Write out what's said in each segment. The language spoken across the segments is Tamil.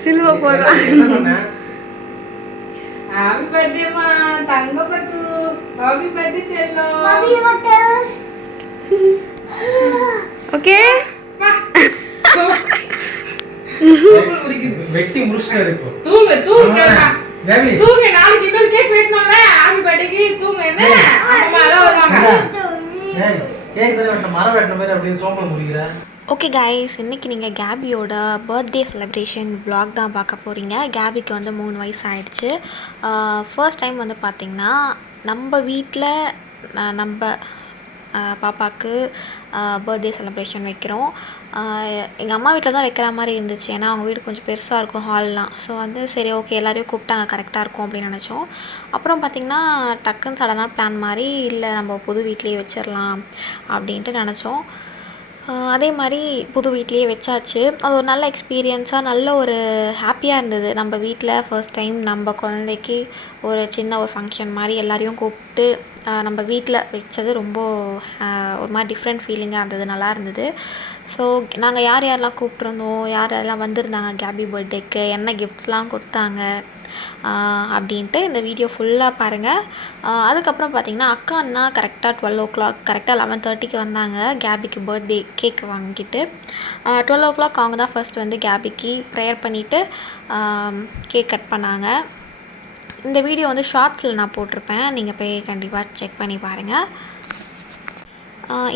சிலுவை போடுறான். ஹாப்பி பர்த்டேமா தங்கப்பட்டு. ஹாப்பி பர்த்டே செல்லம். ஓகே வெட்டி முடிச்சிட்டாரு இப்போ. தூங்கு நாளைக்கு இன்னொரு கேக் வெட்டணும்ல. ஹாப்பி பர்த்டேக்கு தூங்கு. என்ன அம்மா எல்லாம் வருவாங்க. கேக் தர வெட்ட மரம் வெட்டற மாதிரி அப்படியே சோம்பல் முடிக்கிற. ஓகே கைஸ், இன்றைக்கி நீங்கள் கேபியோட பர்த்டே செலிப்ரேஷன் vlog தான் பார்க்க போகிறீங்க. கேபிக்கு வந்து 3 வயசு ஆகிடுச்சு. ஃபர்ஸ்ட் டைம் வந்து பார்த்திங்கன்னா நம்ம வீட்டில் நம்ம பாப்பாவுக்கு பர்த்டே செலிப்ரேஷன் வைக்கிறோம். எங்கள் அம்மா வீட்டில் தான் வைக்கிற மாதிரி இருந்துச்சு. ஏன்னா அவங்க வீடு கொஞ்சம் பெருசாக இருக்கும், ஹால்லாம். ஸோ வந்து சரி ஓகே எல்லாரையும் கூப்பிட்டாங்க, கரெக்டாக இருக்கும் அப்படின்னு நினச்சோம். அப்புறம் பார்த்திங்கன்னா டக்குன்னு சடனாக பிளான் மாதிரி இல்லை நம்ம புது வீட்லேயே வச்சிடலாம் அப்படின்ட்டு நினச்சோம். அதே மாதிரி புது வீட்லேயே வச்சாச்சு. அது ஒரு நல்ல எக்ஸ்பீரியன்ஸாக நல்ல ஒரு ஹாப்பியாக இருந்தது. நம்ம வீட்டில் ஃபர்ஸ்ட் டைம் நம்ம குழந்தைக்கு ஒரு சின்ன ஒரு ஃபங்க்ஷன் மாதிரி எல்லாரையும் கூப்பிட்டு நம்ம வீட்டில் வச்சது ரொம்ப ஒரு மாதிரி டிஃப்ரெண்ட் ஃபீலிங்காக இருந்தது, நல்லா இருந்தது. ஸோ நாங்கள் யாரெல்லாம் கூப்பிட்ருந்தோம், யாரெல்லாம் வந்திருந்தாங்க கேபி பர்த்டேக்கு, என்ன கிஃப்ட்ஸ்லாம் கொடுத்தாங்க அப்படின்ட்டு இந்த வீடியோ ஃபுல்லாக பாருங்கள். அதுக்கப்புறம் பார்த்திங்கன்னா அக்கா அண்ணா கரெக்டாக 12 o'clock கரெக்டாக 11:30க்கு வந்தாங்க கேபிக்கு பர்த்டே கேக் வாங்கிட்டு. 12 o'clock அவங்க தான் ஃபர்ஸ்ட் வந்து கேபிக்கு ப்ரேயர் பண்ணிவிட்டு கேக் கட் பண்ணாங்க. இந்த வீடியோ வந்து ஷார்ட்ஸில் நான் போட்டிருப்பேன், நீங்கள் போய் கண்டிப்பாக செக் பண்ணி பாருங்கள்.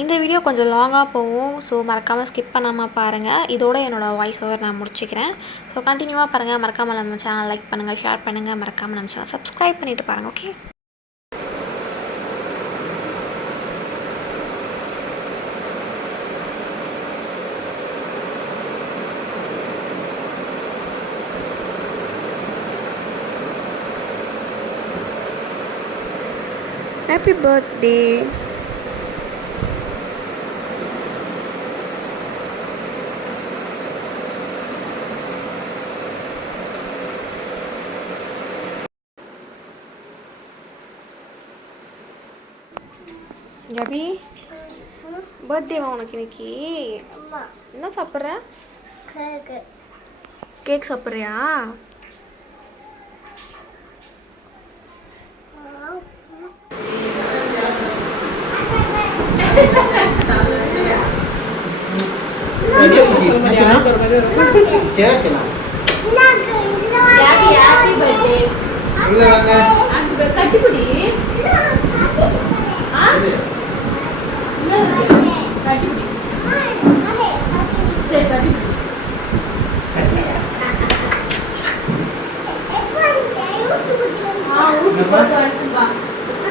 இந்த வீடியோ கொஞ்சம் லாங்காக போகும், ஸோ மறக்காமல் ஸ்கிப் பண்ணாமல் பாருங்கள். இதோட என்னோடய வாய்ஸ் ஓவர் நான் முடிச்சுக்கிறேன். ஸோ கண்டினியூவாக பாருங்கள். மறக்காமல் நம்ம சேனல் லைக் பண்ணுங்கள், ஷேர் பண்ணுங்கள், மறக்காமல் நம்ம சேனல் சப்ஸ்கிரைப் பண்ணிவிட்டு பாருங்கள். Okay, happy birthday. கேபி, பர்த்டேவா உனக்கு இன்னைக்கு? என்ன சாப்பிட்ற? கேக் சாப்பிட்றியா?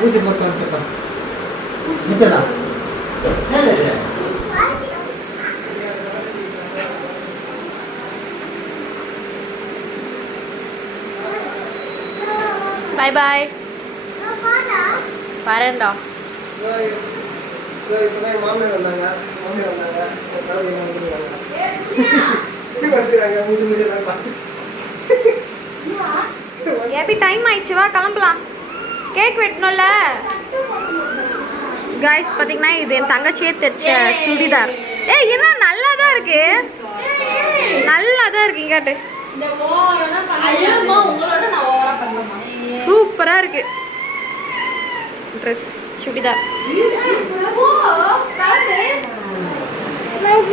ஊசி போட்டு வந்துட்டா. பாய் பாய். வரேன்டா. மாமியார் வந்தாங்க. கேபி டைம் ஆயிடுச்சு, வா கிளம்பலாம். கேக் வெட்டணும்ல காய்ஸ். பார்த்தீங்கன்னா இது என் தங்கச்சியே தைச்ச சுடிதார். என்ன நல்லா தான் இருக்கு, நல்லா தான் இருக்கு. இங்காட்டு சூப்பராக இருக்கு ட்ரெஸ், சுடிதார்.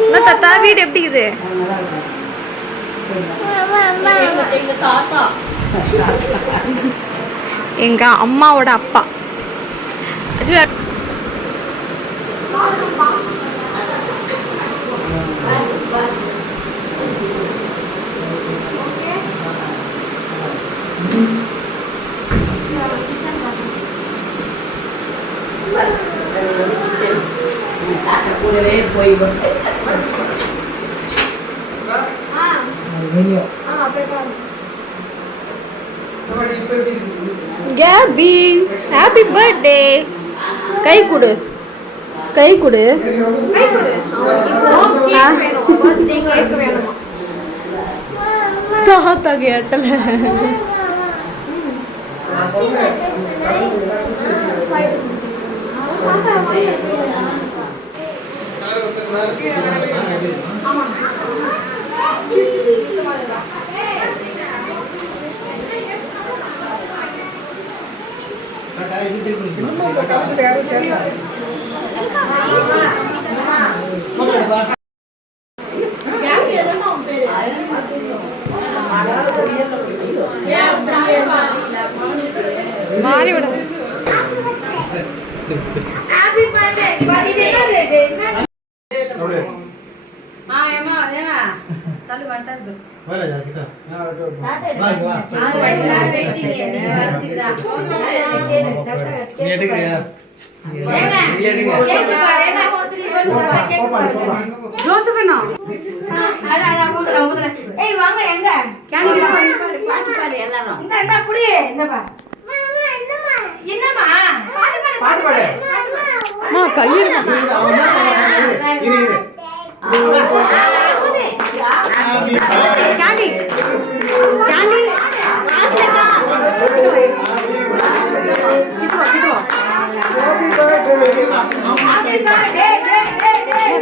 என்ன தாத்தா வீடு எப்படி இருக்குது? எங்க அம்மாவோட அப்பா. KP happy birthday. கை கொடு, கை கொடு. தாத்தா கேட்டல. இந்த காலத்துல யாரும் சேரல. மாறி விட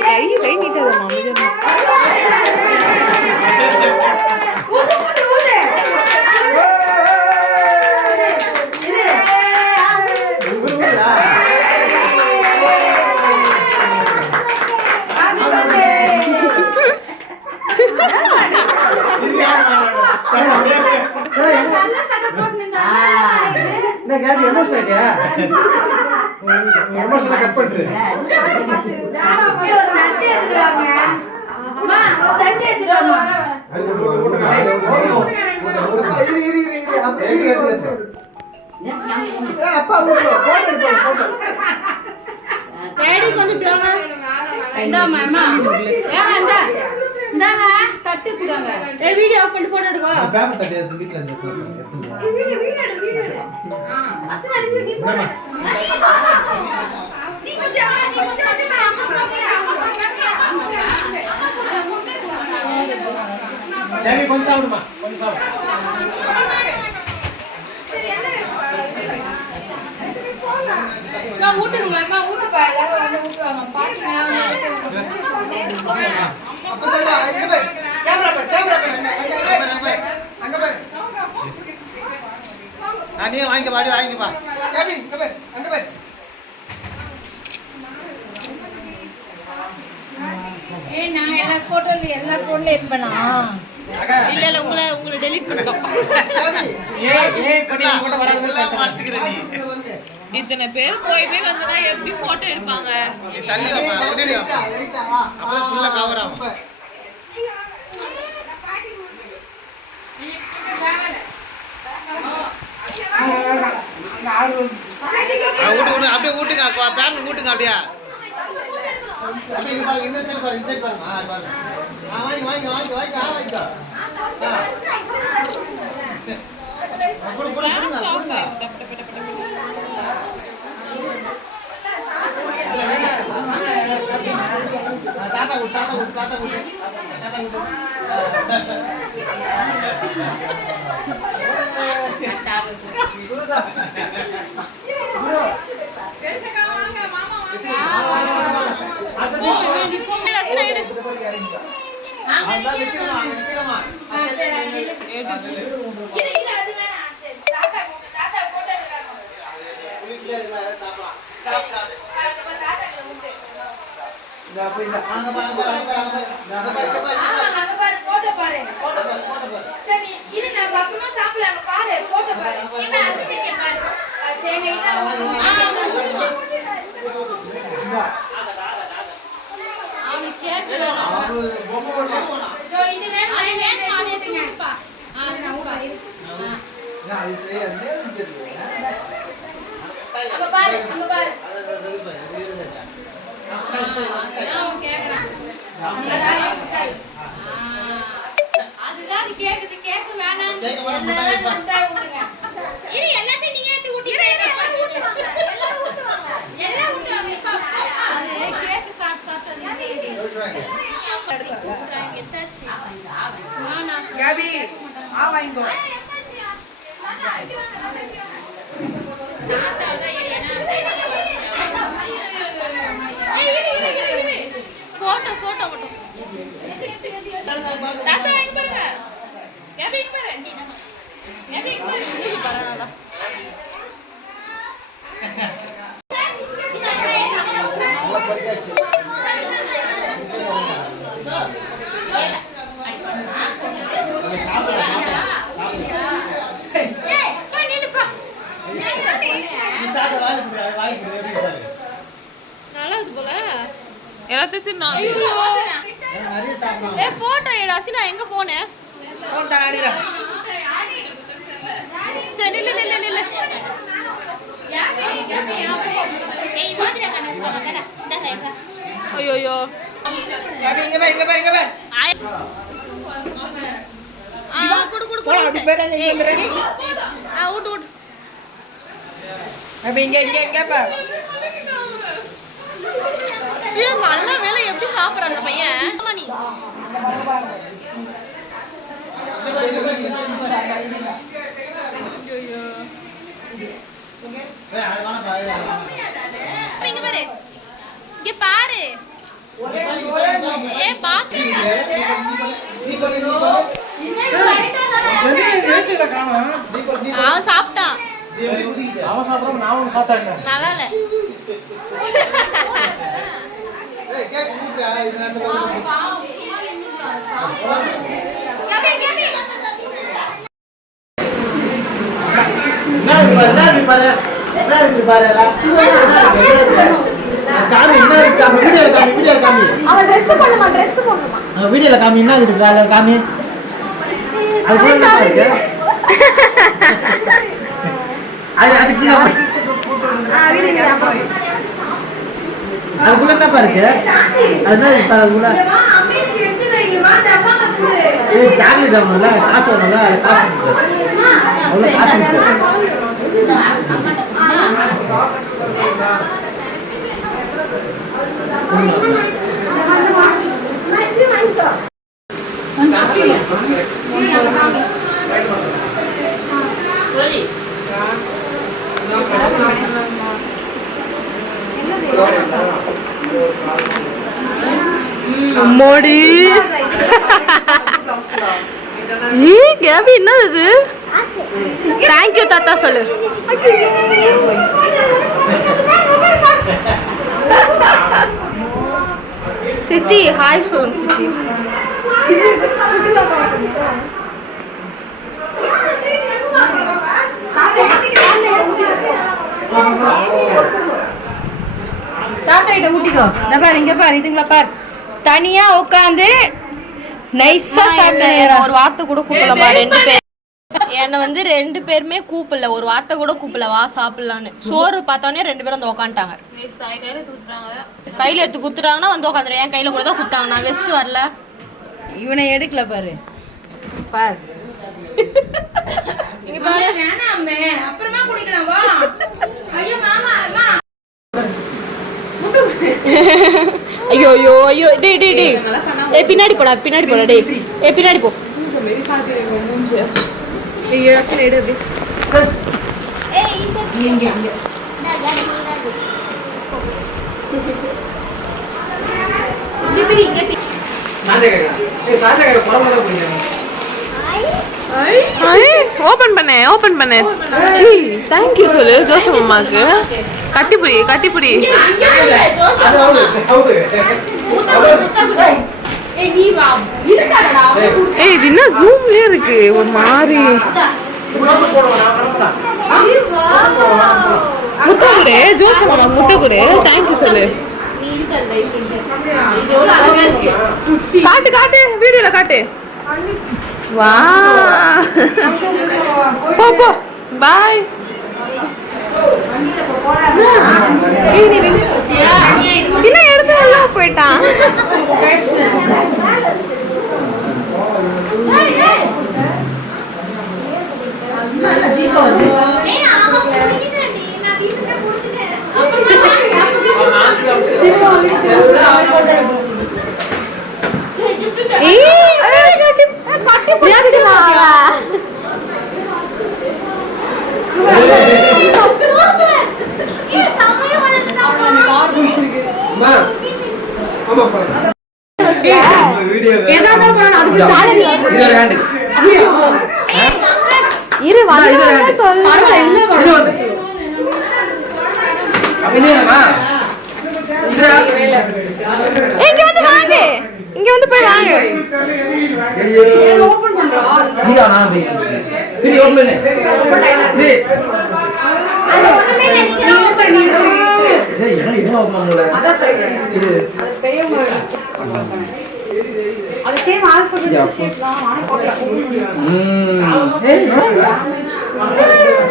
கை நீட்டாத வீடியோ ஆஃப் பண்ணி போட்டோ எடுக்கோ பேப்பர் தட்டி எடுத்து வீட்ல இருந்து வீடியோ எடு அசனா நீ நீ கொஞ்சம் சாப்பிடுமா கொஞ்சம் சாப்பிடு சரி என்ன நான் ஊட்டுங்க நான் ஊட்டப்பா எல்லாரும் வந்து ஊட்டுவாங்க பாட்டு அப்பதான் இங்க பாரு கேமரா பாரு அங்க பாரு நீ வாங்கி வா கேபி இங்க பாரு அங்க பாரு நான் எல்லா போன்ல இருப்பேனா இல்ல உங்களை டெலீட் பண்ணிட்டோம் கூட வராதுன்னு மறைச்சுக்கிற நீ இத்தனை பேர் போய் வந்தனா எப்படி போட்டோ எடுப்பாங்க தள்ளி வா முன்னாடி வா அப்பதான் ஃபுல்லா கவர் ஆகும் அப்படியே ஊட்டுங்க பேன் ஊட்டுங்க அப்படியே அப்படியே பாருங்க இந்த சைடு பாருங்க இன்சைட் பாருங்க பாருங்க வாங்க தாத்தா Gabi, apa yang kau? Photo நல்லா இருக்கு போல எல்லாத்தையும் தின்னான். ஏ போட்டோ எடு அசினா, எங்க போனு? சரி நில்லு நில்லு நில்லு. ஐயோ குடு குடு குடு. விட்டு விட்டு. நல்ல வேலை எப்படி சாப்பிடுற அந்த பையன். நீ இங்க பாரு, இங்க பாரு. ஏ பாத்து அவன் சாப்பிட்டான். அவன் சாப்பிடாம நான் சாப்பிட்டேன். நல்லா இல்ல. வீடியோல காமி என்ன இருக்கு காமி அதுக்குள்ள என்னப்பா இருக்கு? அதுக்குள்ள சாக்லேட் ஆகணும்ல, காசு வரணும்ல, அது காசு அவ்வளோ காசு மோடி கேபி என்னது? தேங்க்யூ தாத்தா சொல்லு. சித்தி ஹாய் சொல்லுங்க சித்தி. தாத்தா கிட்ட முட்டிக்கோ. பாரு இங்க பாரு, இதுங்களா பாரு, தனியா உட்காந்து நைஸா சாப்பிட்டு ஒரு வார்த்தை கூட கூப்பிடலமா. 2 பேர் என்ன வந்து 2 பேருமே கூப்பிடல, ஒரு வார்த்தை கூட கூப்பிடல வா சாப்பிடலான்னு. சோறு பார்த்தோன்னே 2 பேரும் வந்து உக்காந்துட்டாங்க. கையில எடுத்து குத்துட்டாங்கன்னா வந்து உட்காந்துரு. என் கையில கூட தான் குத்தாங்க, நான் வெஸ்ட் வரல. இவனை எடுக்கல பாரு பாரு. இங்க பாரு. வேணாமே, அப்புறமா குடிக்கலாம் வா. ஐயோ மாமா அம்மா. ஐயோ ஐயோ ஐயோ டேய் டேய் டேய். ஏய் பின்னாடி போடா டேய். ஏய் பின்னாடி போ. ஐயோ அசல் எடு அப்படியே. ஏய் இங்க ஓபன் பண்ணு. தேங்க் யூ சொல்லு ஜோசப் அம்மாக்கு. கட்டிப்புடி. ஏய் இது என்ன ஜூம்லயே இருக்கு ஒரு மாதிரி. முட்டை கொடு ஜோசப் அம்மா, முட்டை கொடு. தேங்க் யூ சொல்லு. காட்டு வீடியோல காட்டு. வா போ பாய். இல்ல எடுத்து போயிட்டான். சொல்லு இங்க வந்து வாங்க, இங்க வந்து போய் வாங்க. நீங்க நான் போய் பிரி ஓபன் பண்ணு பிரி ஏய் என்ன என்ன ஓபன் பண்ணல அத சரி இது அது பெரிய அது சேம் ஆல்பபெட் ஷேப் தான் நானே போட்டேன்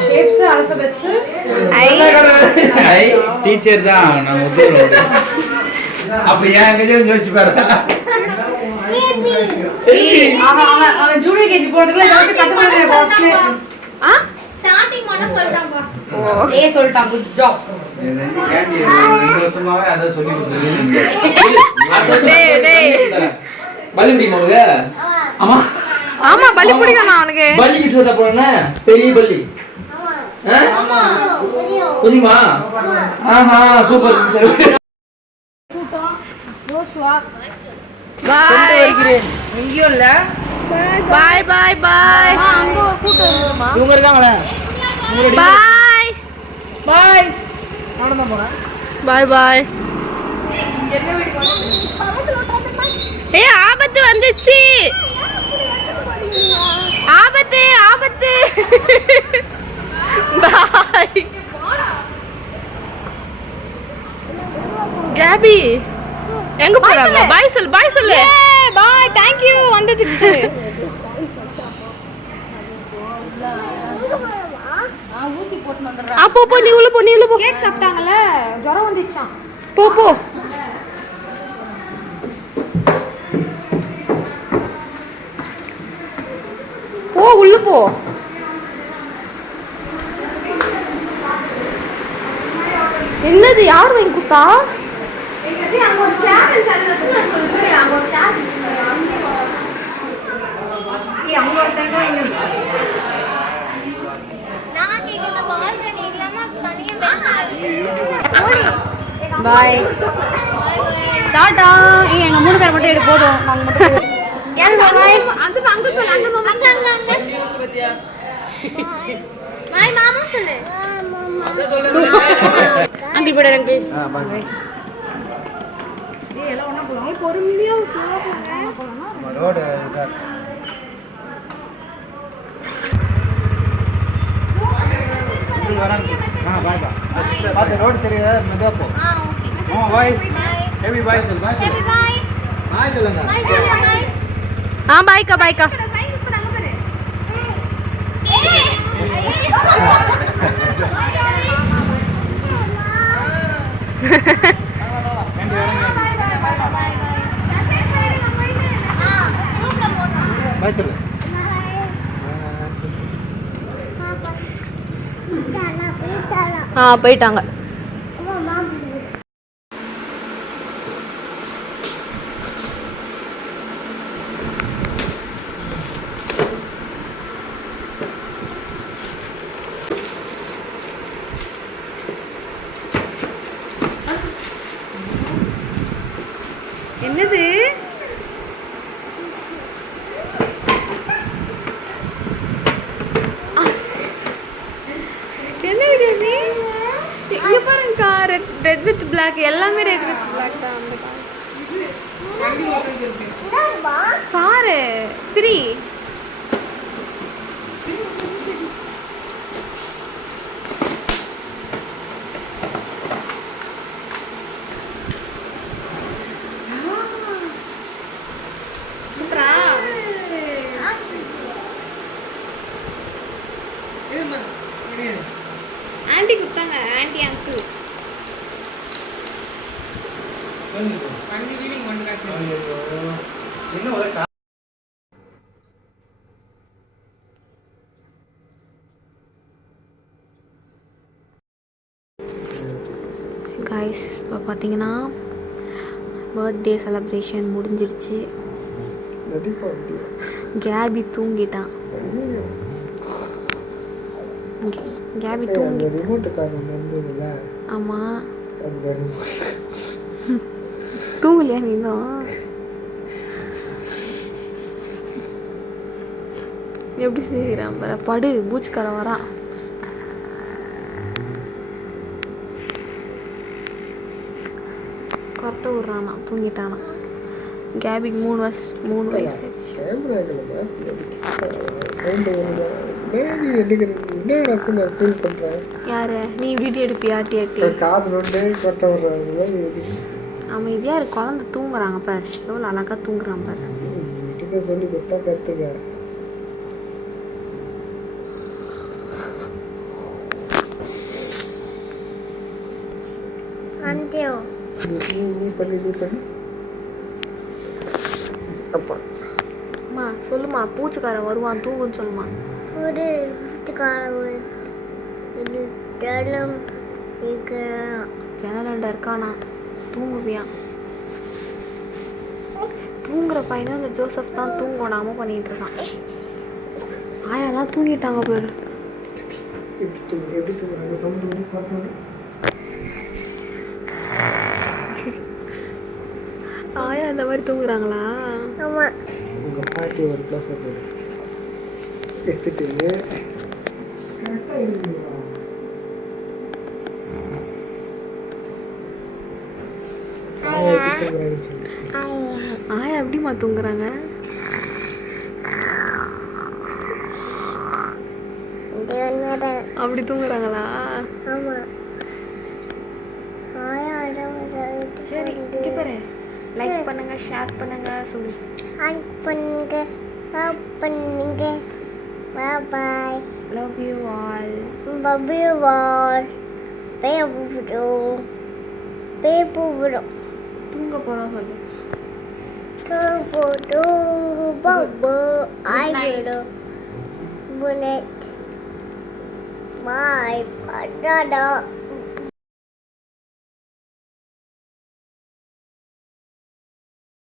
ஷேப்ஸ் ஆல்பபெட்ஸ் ஐ டீச்சர் தான் நான் உதவுறேன் அப்ப ஏன் கஜம் யோசிச்சு பாரு அவன் ஜூனியர் கேஜி போறதுக்குள்ள ஏதாவது கத்துக்கிட்டே பாஸ் ஸ்டார்டிங் மட்டும் சொல்லிட்டாம்பா. ஏ சொல்லிட்டான் குட் ஜாப் கேண்டி 2 வருஷமாவே அத சொல்லி கொடுத்துருக்கேன் டேய் டேய் பலி பிடிக்குமா உனக்கு ஆமா ஆமா பலி பிடிக்கணும் அவனுக்கு. பலி கிட்ட போறேன்னா பெரிய பலி ஆமா புரியுமா ஆஹா சூப்பர் சரி பை எங்கேயும் இல்ல பை பை பை. அங்க ஒரு கூட்டம் இருக்குமா? இவங்க இருக்காங்களே பை பாய் நானும் தான் போறேன் பை பை. ஏய் ஆபத்து வந்துச்சு, ஆபத்து ஆபத்து. பை கேபி எங்க போறாங்க? பை சொல்லு பை சொல்லு. பை थैंक यू வந்ததுக்கு. ஊசி போட்டு வந்துடுறேன். போ போ நீ உள்ள போ நீ உள்ள போ. கேக் சாப்பிட்டாங்கல ஜுரம் வந்துச்சாம். போ போ. போ உள்ள போ. என்னது யார் வாங்கி குத்தா? அங்க ஒரு சேனல் சேனலுக்கு நான் சொல்றேன். அங்க ஒரு சேனல் அவங்க ஒருத்தங்க நான் கேக்குற பால்கனி இல்லாம தனியா பாய் டாடா. எங்க 3 பேர் மட்டும் எடு போதும். நாங்க மட்டும் எங்க பாய் அங்க அங்க சொல்ல அந்த மாமா அங்க அங்க அங்க மாய் மாமா சொல்லு அங்கிள் போடு அங்கிள். பை பை ஏய் எல்லாம் ஒண்ணா போலாம். ஏய் பொறுமையா ஸ்லோவா போங்க. ரோட் இதா இது வராங்க பை பை பாத்து ரோட் சரியா மெதுவா போ okay bye bye heavy bye சொல்லு பை ஹேப்பி பை பாய் சொல்லுங்க பை சொல்லு பை பாய்க்கா பாய்க்கா. பை சொல்லு போயிட்டாங்க. என்னது என்னது கேபி? இங்க பாருங்கக்கா, ரெட் வித் பிளாக் எல்லாமே ரெட் வித் பிளாக் தான். அந்த காரு பிரி சூப்பரா. ஆண்டி குத்தாங்க, ஆண்டி அங்கிள். வண்டி வீலிங் வந்து காட்சி என்ன ஒரு காய்ஸ் இப்போ பார்த்தீங்கன்னா பர்த்டே செலிப்ரேஷன் முடிஞ்சிடுச்சு. கேபி தூங்கிட்டான். கேபி தூங்கி ஆமாம் தூங்கலையா நீனும்? எப்படி செய்கிறான் பாரு. படு பூச்சிக்காரன் வரான். கொரட்டை விட்றானா தூங்கிட்டானா. கேபிக்கு 3 வயசு ஆயிடுச்சு. யாரு நீ வீடியோ எடுப்பியா? அமைதியா இருக்கு. குழந்தை தூங்குறாங்க பாரு, எவ்வளோ அழகா தூங்குறான் பாரு. சொல்லி கொடுத்தா கத்துக்க. அண்டியோ நீ பண்ணி அப்பா அம்மா சொல்லுமா, பூச்சிக்காரன் வருவான் தூங்குன்னு சொல்லுமா. ஒரு வீட்டுக்காரன் ஜன்னலாண்ட இருக்கானா, தூங்குவியா? தூங்குற பையனும் இந்த ஜோசப் தான் தூங்கடாம பண்ணிட்டு இருக்கான். ஆயாலாம் தூங்கிட்டாங்க பேரு. எப்படி தூங்குறாங்க சவுண்ட் பார்க்கணும். ஆயா இந்த மாதிரி தூங்குறாங்களா? ஆமா. உங்க பாட்டி ஒரு கிளாஸ் எடுத்துட்டு ஆயா எப்படிமா தூங்குறாங்க? அப்படி தூங்குறாங்களா? ஆமா. சரி இங்க பாரு, லைக் பண்ணுங்க, ஷேர் பண்ணுங்க சொல்லு. லைக் பண்ணுங்க, சப் பண்ணுங்க. Bye bye. Love you all. Love you all. பேபுடும். தூங்க போறோம் சொல்லு. பாபு ஆயிடும். Good night. Bye.